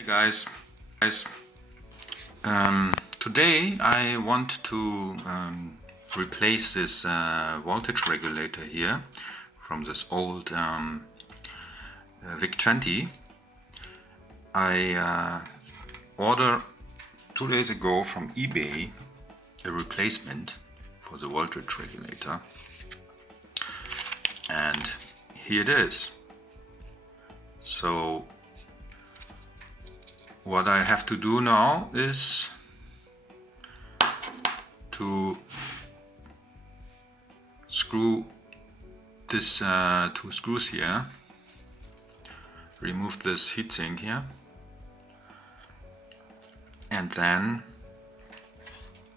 Hey guys, today I want to replace this voltage regulator here from this old VIC20. I ordered 2 days ago from eBay a replacement for the voltage regulator, and here it is. So what I have to do now is to screw this 2 screws here, remove this heatsink here, and then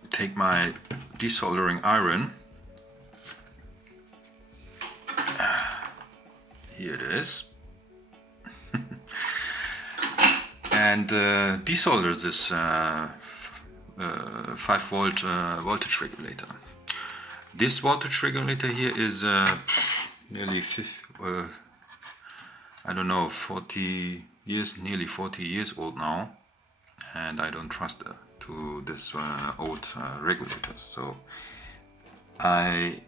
take my desoldering iron. Here it is. And desolder this 5-volt voltage regulator. This voltage regulator here is nearly 40 years, nearly 40 years old now, and I don't trust it to this old regulators. So I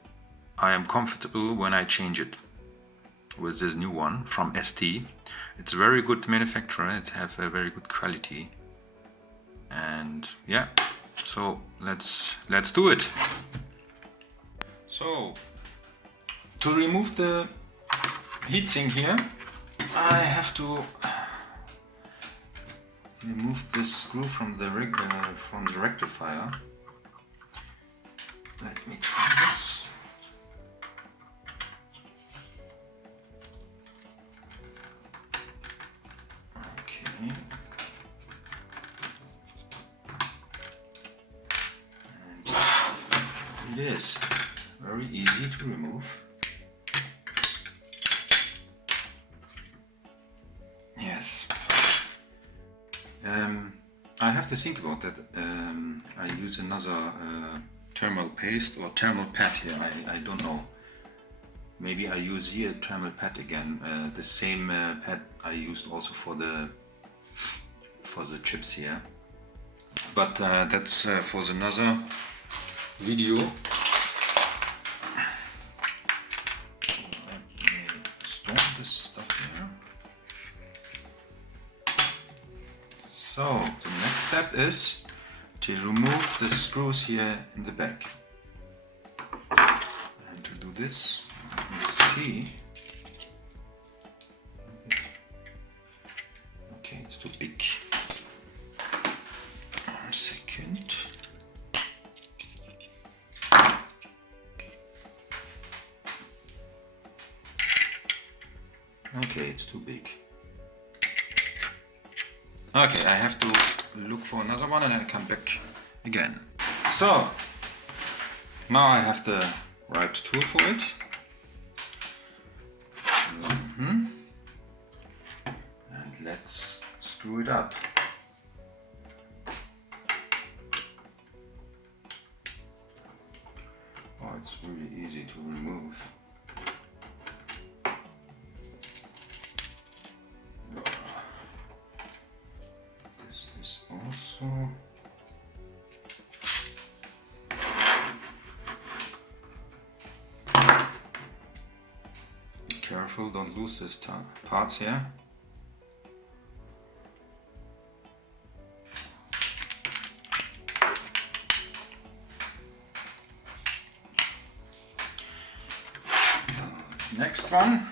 am comfortable when I change it with this new one from ST. It's a very good manufacturer, it has a very good quality, and yeah, so let's do it. So to remove the heatsink here, I have to remove this screw from the rectifier. Let me try this. And it is very easy to remove. Yes. I have to think about that. I use another thermal paste or thermal pad here. I don't know. Maybe I use here thermal pad again. The same pad I used also for the chips here. But that's for another video. Let me store this stuff here. So the next step is to remove the screws here in the back. And to do this, let me see. Okay, it's too big. 1 second. Okay, it's too big. Okay, I have to look for another one and then come back again. So now I have the right tool for it. And let's screw it up. Oh, it's really easy to remove. This is also be careful, don't lose this parts here. Next one.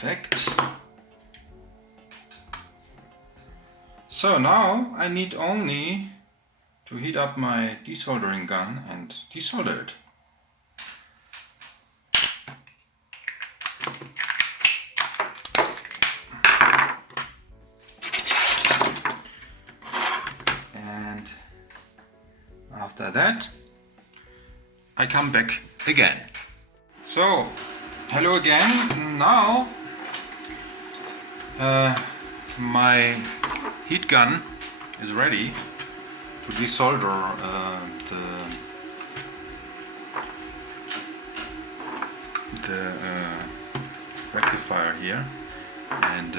Perfect. So now I need only to heat up my desoldering gun and desolder it. After that, I come back again. So, hello again. Now my heat gun is ready to desolder the rectifier here, and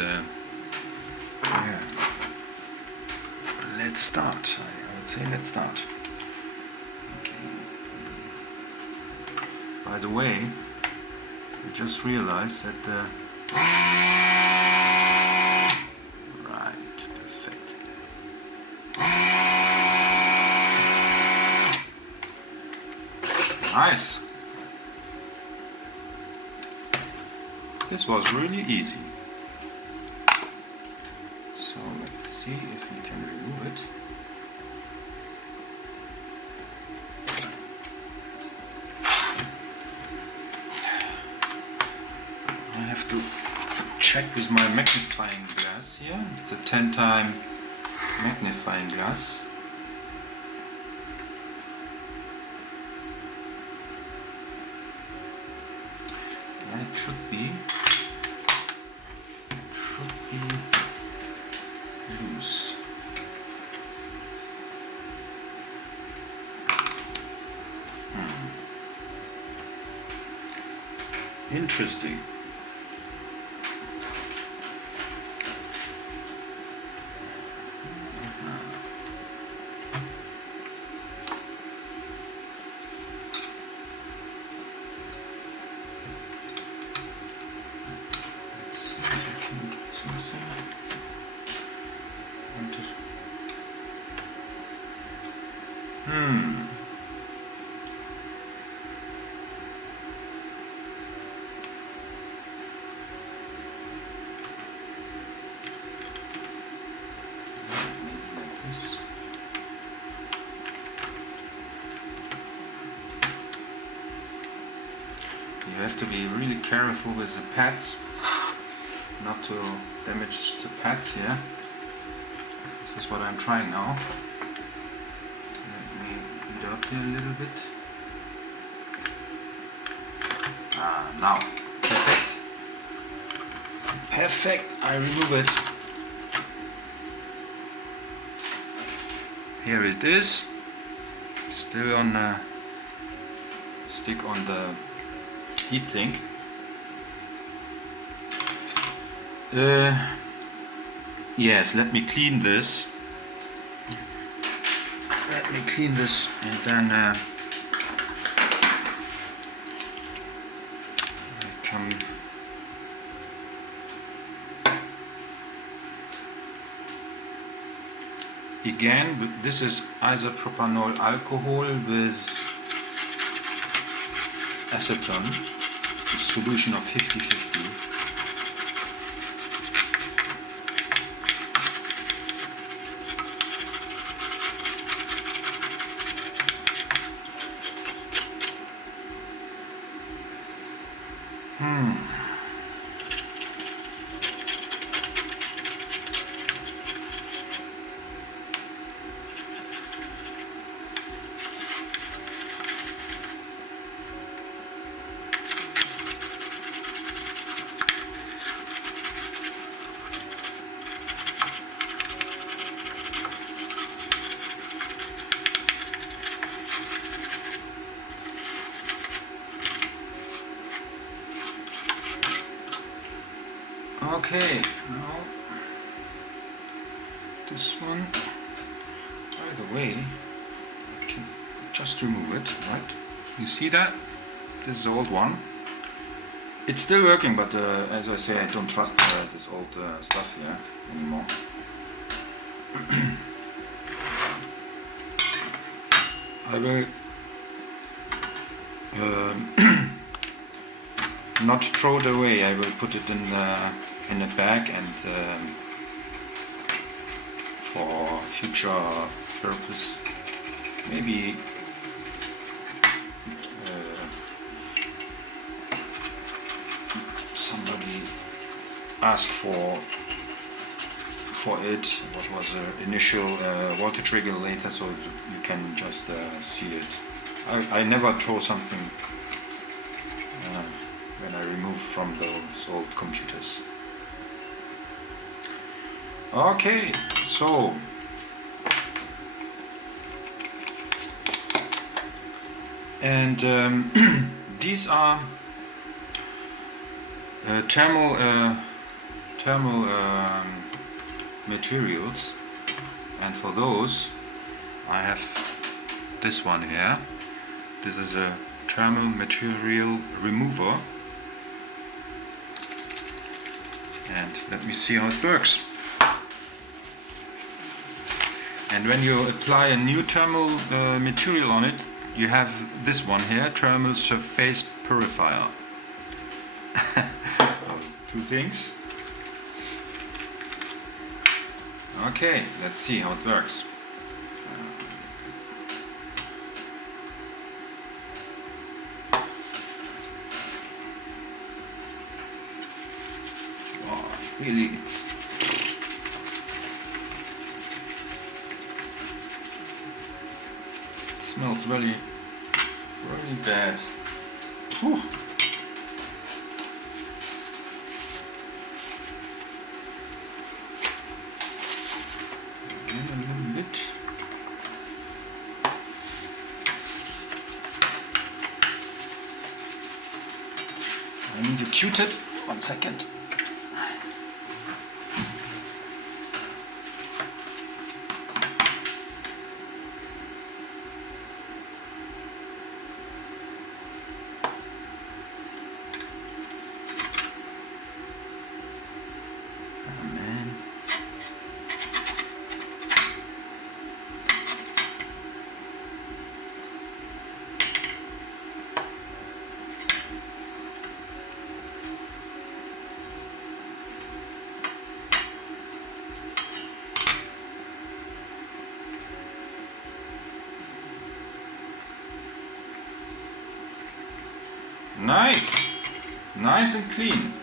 yeah, let's start. I would say let's start. Okay. By the way, I just realized that the right, perfect. Nice. This was really easy. So let's see if we can remove it. I have to check with my magnifying glass here. It's a 10-time magnifying glass. And it should be loose. Interesting. You have to be really careful with the pads, not to damage the pads here. This is what I'm trying now. Let me heat up here a little bit. Now, perfect. Perfect, I remove it. Here it is. Still on the stick on the heatsink. Yes, let me clean this. And then I come. Again, this is isopropanol alcohol with acetone, a solution of 50-50. Okay, now this one, by the way, I can just remove it, right? You see that? This is the old one. It's still working, but as I say, I don't trust this old stuff here anymore. I will not throw it away. I will put it in a bag and for future purpose. Maybe somebody asked for it. What was the initial voltage regulator, so you can just see it. I never throw something when I remove from those old computers. Okay, So and these are thermal materials, and for those I have this one here. This is a thermal material remover, and let me see how it works. And when you apply a new thermal material on it, you have this one here, thermal surface purifier. Two things. Okay, let's see how it works. Oh, really, it smells really bad. Whew. Again, a little bit. I need a Q-tip. 1 second. Nice and clean.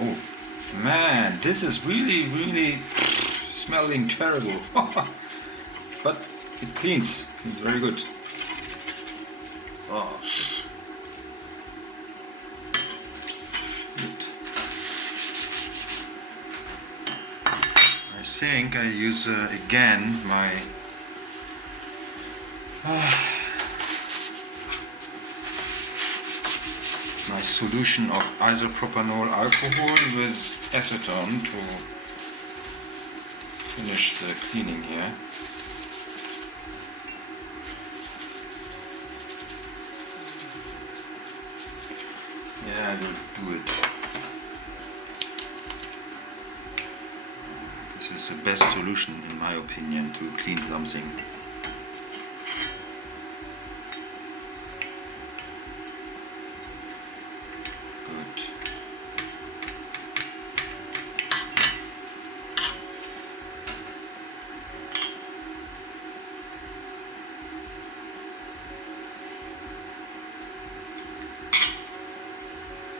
Oh man, this is really smelling terrible. But it cleans. It's very good. Oh shit. I think I use again my solution of isopropanol alcohol with acetone to finish the cleaning here. Yeah, I will do it. This is the best solution in my opinion to clean something. Good.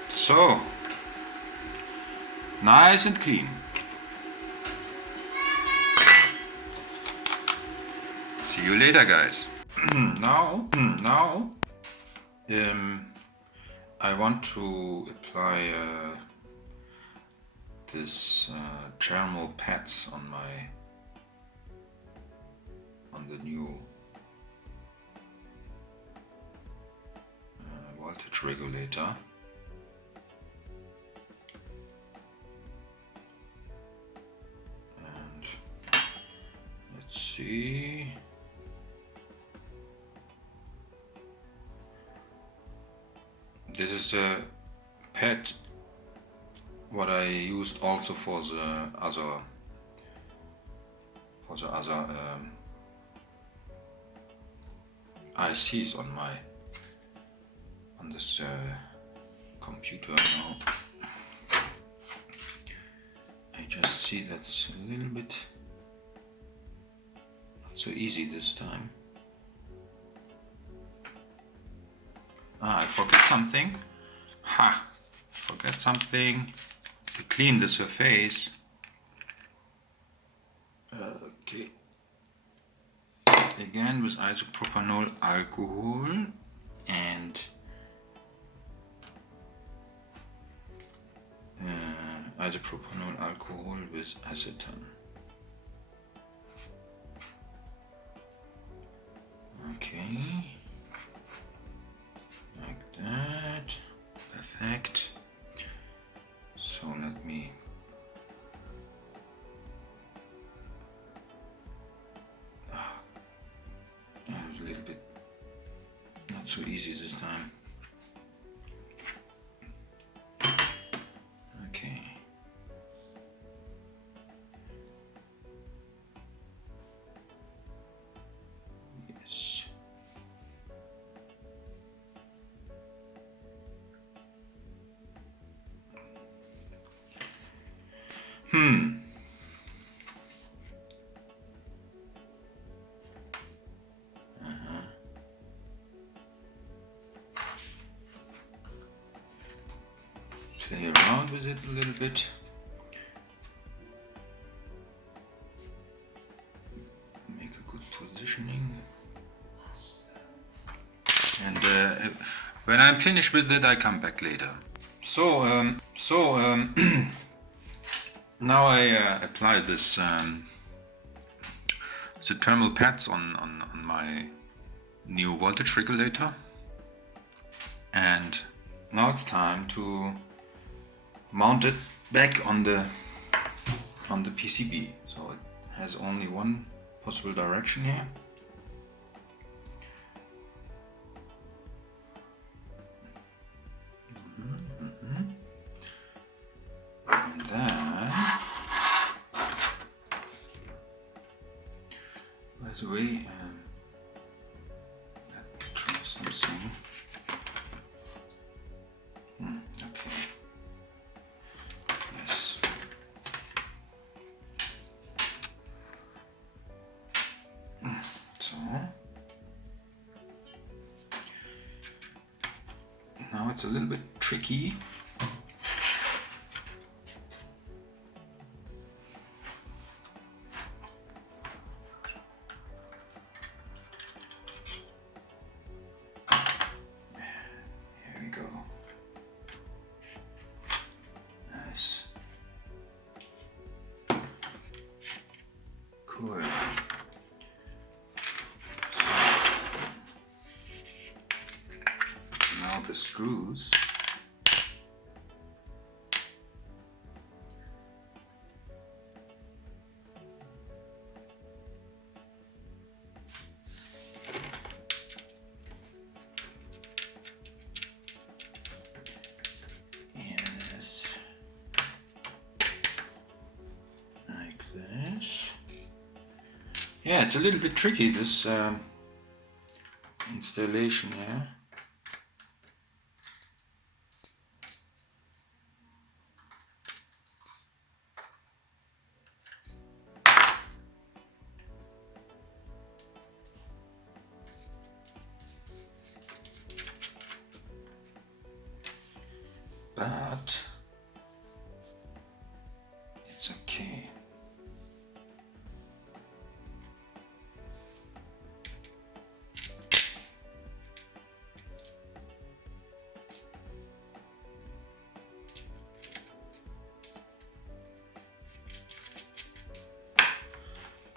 So, nice and clean. See you later, guys. Now, I want to apply this thermal pads on the new voltage regulator. And let's see. This is a pad what I used also for the other ICs on this computer now. I just see that's a little bit not so easy this time. I forgot something. Forgot something to clean the surface. Okay. Again with isopropanol alcohol, and Isopropanol alcohol with acetone. Okay, like that. Perfect. So let me that was a little bit not so easy this time. Okay. Yes. Play around with it a little bit. Make a good positioning. And when I'm finished with it, I come back later. So now I apply this the thermal pads on my new voltage regulator, and now it's time to mount it back on the PCB. So it has only one possible direction here. And then, by the way, let me try something. Okay. Yes. So now it's a little bit tricky. Here we go. Nice. Cool. Now the screws. Like this. Yeah, it's a little bit tricky, this installation here. But it's okay.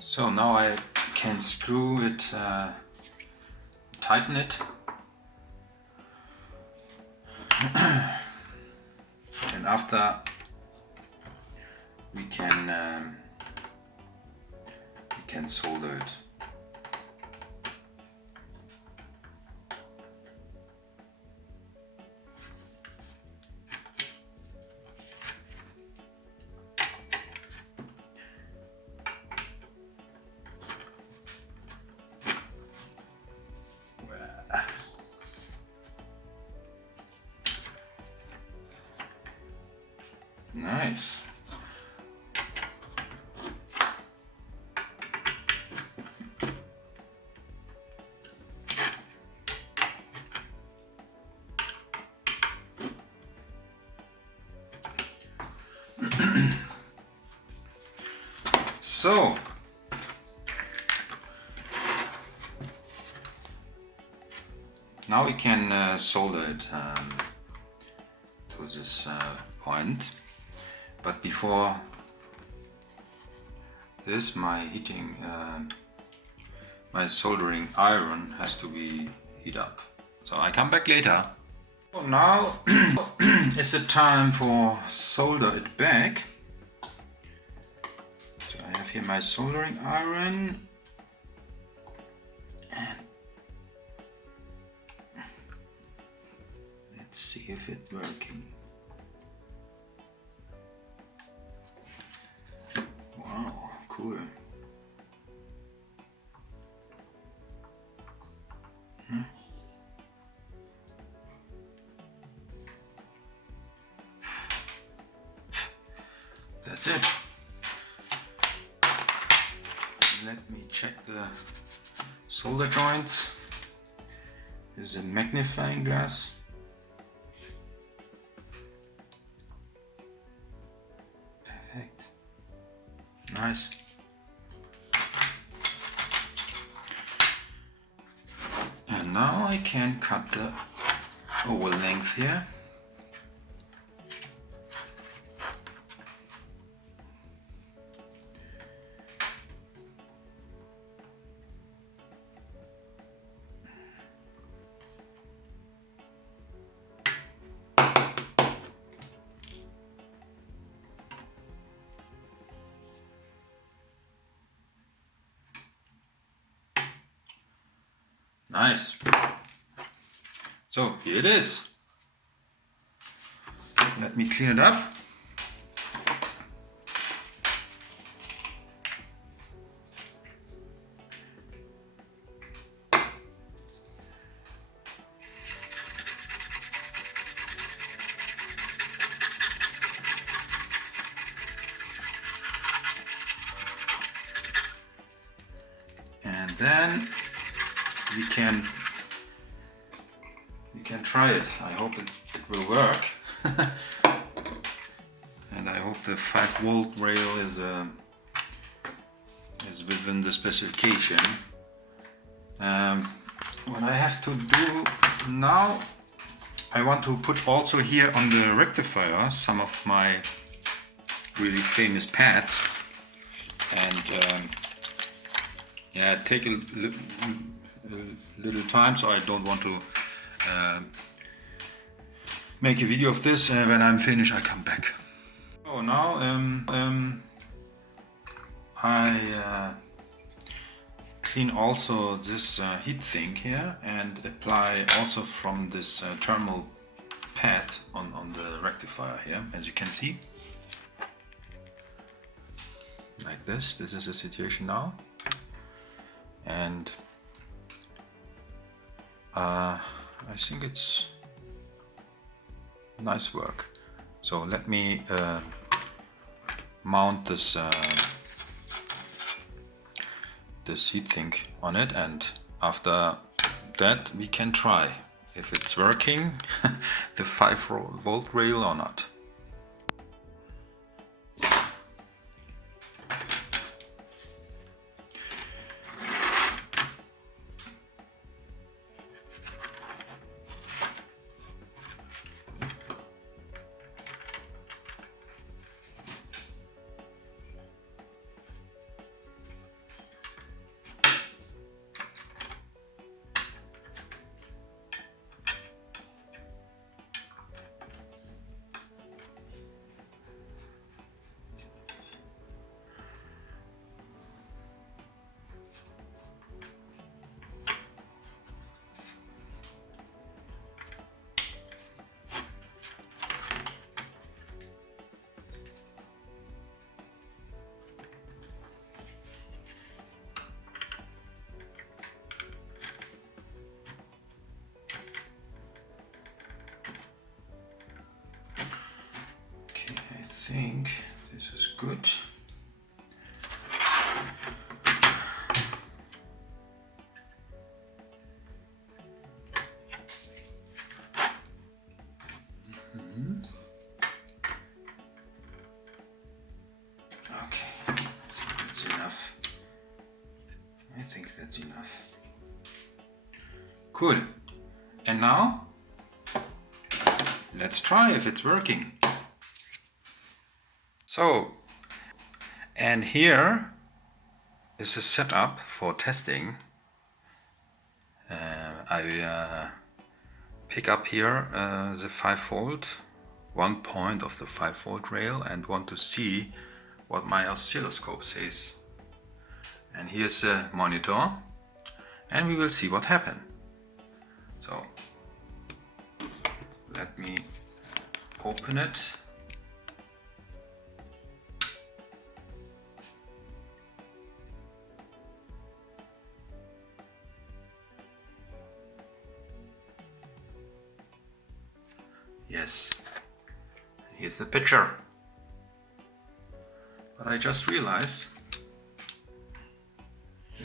So now I can screw it, tighten it. And after we can solder it. Nice. So now we can solder it to this point. But before this, my soldering iron has to be heat up. So I come back later. So now is the time for solder it back. So I have here my soldering iron, and let's see if it's working. Wow, cool. That's it. Let me check the solder joints. This is a magnifying glass. Perfect. Nice. And now I can cut the oval length here. Nice. So here it is. Let me clean it up. And then we can try it. I hope it will work. And I hope the 5-volt rail is within the specification. What I have to do now, I want to put also here on the rectifier some of my really famous pads, and yeah, take a little time, so I don't want to make a video of this. When I'm finished, I come back. So now I clean also this heat sink here and apply also from this thermal pad on the rectifier here, as you can see. Like this. This is the situation now. And I think it's nice work. So let me mount this heatsink on it, and after that we can try if it's working the 5-volt rail or not. I think this is good. Okay, that's enough. I think that's enough. Cool. And now let's try if it's working. So, and here is a setup for testing. I pick up here the 5-volt, one point of the 5-volt rail, and want to see what my oscilloscope says. And here's the monitor, and we will see what happened. So let me open it. Yes, here's the picture. But I just realized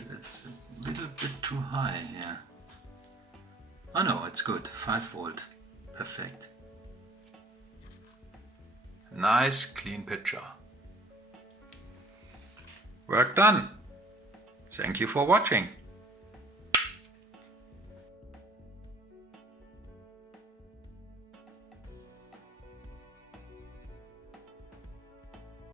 that it's a little bit too high here. Oh no, it's good. 5-volt. Perfect. Nice clean picture. Work done. Thank you for watching.